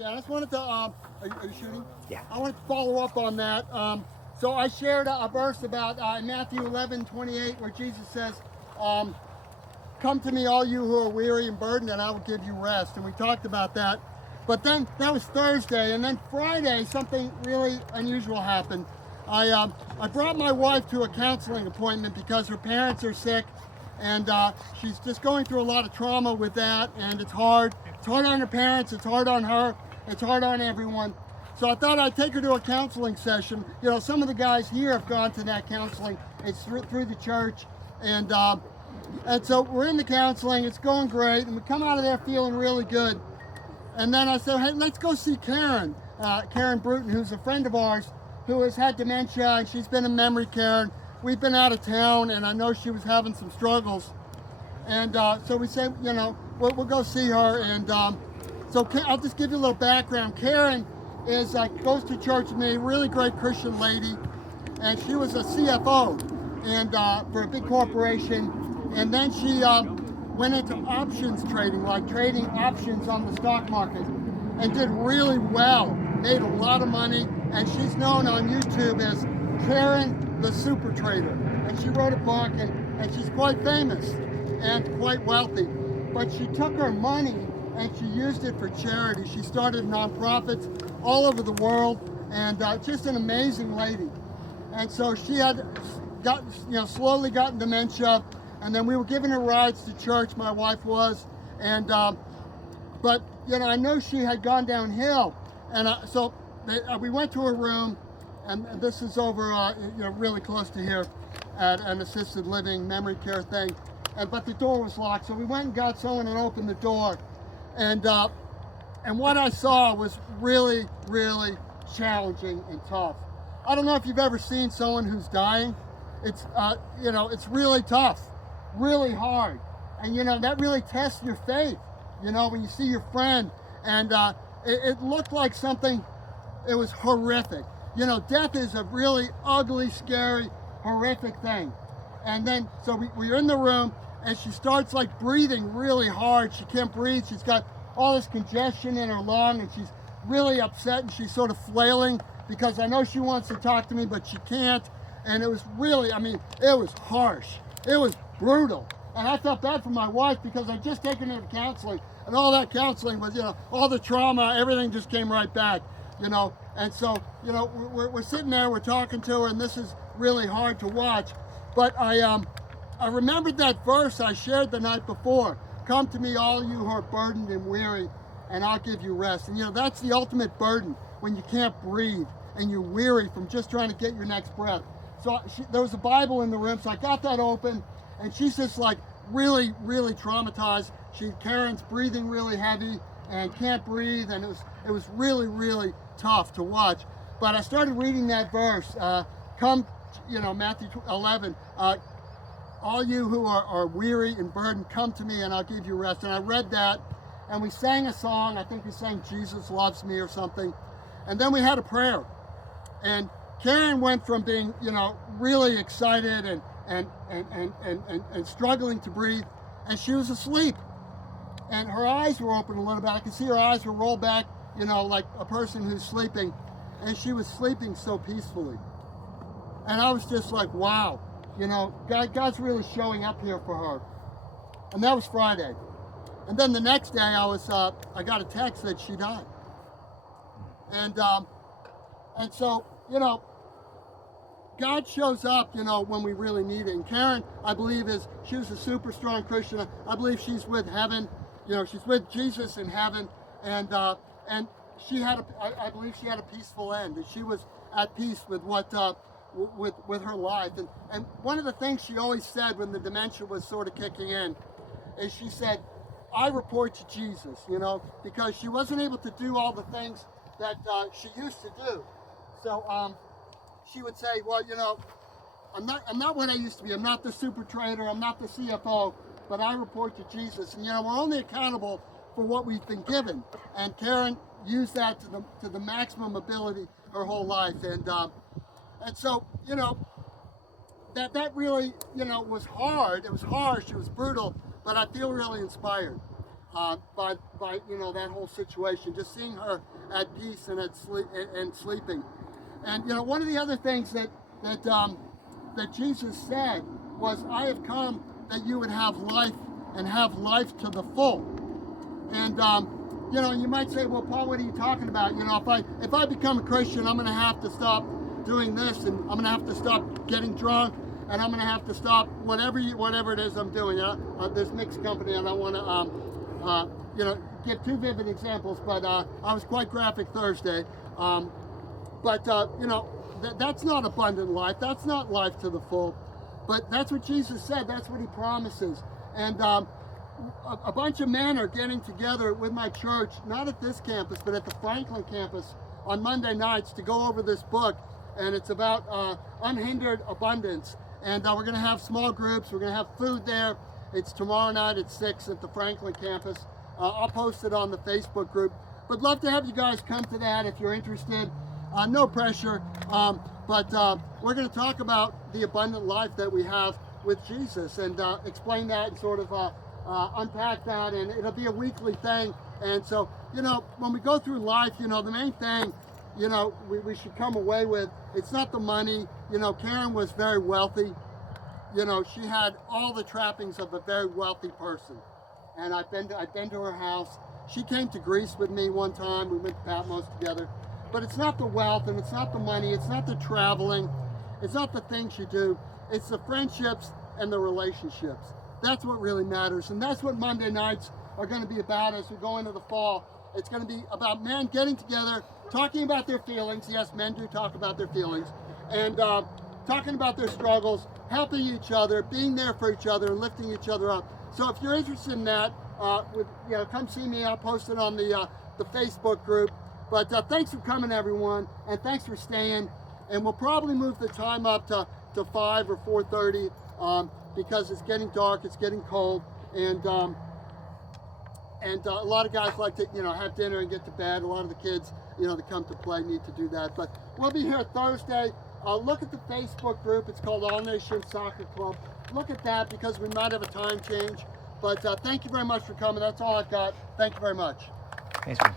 Yeah, I just wanted to, are you shooting? Yeah. I wanted to follow up on that. So I shared a verse about Matthew 11:28, where Jesus says, come to me, all you who are weary and burdened, and I will give you rest. And we talked about that. But then that was Thursday, and then Friday, something really unusual happened. I brought my wife to a counseling appointment because her parents are sick, and she's just going through a lot of trauma with that, and it's hard. It's hard on her parents, it's hard on her, it's hard on everyone. So I thought I'd take her to a counseling session. You know, some of the guys here have gone to that counseling. It's through the church, and so we're in the counseling, it's going great, and we come out of there feeling really good. And then I said, hey, let's go see Karen, Karen Bruton, who's a friend of ours, who has had dementia, and she's been in memory care. And we've been out of town, and I know she was having some struggles. And so we said, you know, we'll go see her. And so I'll just give you a little background. Karen is goes to church with me, really great Christian lady, and she was a CFO and for a big corporation. And then she went into options trading, like trading options on the stock market, and did really well, made a lot of money, and she's known on YouTube as Karen the Super Trader. And she wrote a book, and she's quite famous and quite wealthy. But she took her money and she used it for charity. She started nonprofits all over the world, and just an amazing lady. And so she had slowly gotten dementia. And then we were giving her rides to church, my wife was, and but I know she had gone downhill, and so we went to her room, and this is over really close to here at an assisted living memory care thing, but the door was locked, so we went and got someone and opened the door, and what I saw was really, really challenging and tough. I don't know if you've ever seen someone who's dying. It's it's really tough. Really hard, and that really tests your faith, when you see your friend, and it looked like something. It was horrific. Death is a really ugly, scary, horrific thing. And then so we're in the room, and she starts like breathing really hard. She can't breathe. She's got all this congestion in her lung, and she's really upset, and she's sort of flailing because I know she wants to talk to me, but she can't. And it was really, it was harsh. It was brutal. And I felt bad for my wife because I'd just taken her to counseling, and all that counseling was, all the trauma, everything just came right back, And so, we're sitting there, we're talking to her, and this is really hard to watch. But I remembered that verse I shared the night before. Come to me, all you who are burdened and weary, and I'll give you rest. And that's the ultimate burden, when you can't breathe and you're weary from just trying to get your next breath. So there was a Bible in the room, so I got that open, and she's just like really, really traumatized. Karen's breathing really heavy and can't breathe, and it was really, really tough to watch. But I started reading that verse, Matthew 11, all you who are weary and burdened, come to me and I'll give you rest. And I read that, and we sang a song. I think we sang Jesus Loves Me or something. And then we had a prayer. And Karen went from being, really excited and struggling to breathe, and she was asleep. And her eyes were open a little bit. I could see her eyes were rolled back, like a person who's sleeping. And she was sleeping so peacefully. And I was just like, wow, God's really showing up here for her. And that was Friday. And then the next day I got a text that she died. And so, God shows up, when we really need it. And Karen, I believe, she was a super strong Christian. I believe she's with heaven. She's with Jesus in heaven. And she had I believe she had a peaceful end. And she was at peace with what with her life. And one of the things she always said when the dementia was sort of kicking in is she said, I report to Jesus, because she wasn't able to do all the things that she used to do. So she would say, well, I'm not what I used to be. I'm not the super trader. I'm not the CFO, but I report to Jesus. And we're only accountable for what we've been given. And Karen used that to the maximum ability her whole life. And so that really was hard. It was harsh. It was brutal. But I feel really inspired by by that whole situation, just seeing her at peace and at sleep and sleeping. And one of the other things that Jesus said was, I have come that you would have life and have life to the full. And you might say, well, Paul, what are you talking about? If I become a Christian, I'm going to have to stop doing this, and I'm going to have to stop getting drunk, and I'm going to have to stop whatever it is I'm doing. There's mixed company, and I want to give too vivid examples, but I was quite graphic Thursday. That's not abundant life. That's not life to the full. But that's what Jesus said. That's what he promises. And a bunch of men are getting together with my church, not at this campus, but at the Franklin campus on Monday nights to go over this book. And it's about unhindered abundance. And we're going to have small groups. We're going to have food there. It's tomorrow night at 6 at the Franklin campus. I'll post it on the Facebook group. But love to have you guys come to that if you're interested. No pressure. But we're going to talk about the abundant life that we have with Jesus and explain that and sort of unpack that. And it'll be a weekly thing. And so, when we go through life, the main thing, we should come away with, it's not the money. Karen was very wealthy. She had all the trappings of a very wealthy person. And I've been to her house. She came to Greece with me one time. We went to Patmos together. But it's not the wealth, and it's not the money, it's not the traveling, it's not the things you do, it's the friendships and the relationships. That's what really matters, and that's what Monday nights are going to be about as we go into the fall. It's going to be about men getting together, talking about their feelings. Yes, men do talk about their feelings, and talking about their struggles, helping each other, being there for each other, and lifting each other up. So if you're interested in that, come see me. I'll post it on the Facebook group. But thanks for coming, everyone, and thanks for staying. And we'll probably move the time up to 5 or 4:30 because it's getting dark, it's getting cold, and a lot of guys like to have dinner and get to bed. A lot of the kids that come to play need to do that. But we'll be here Thursday. Look at the Facebook group. It's called All Nation Soccer Club. Look at that because we might have a time change. But thank you very much for coming. That's all I've got. Thank you very much. Thanks, man.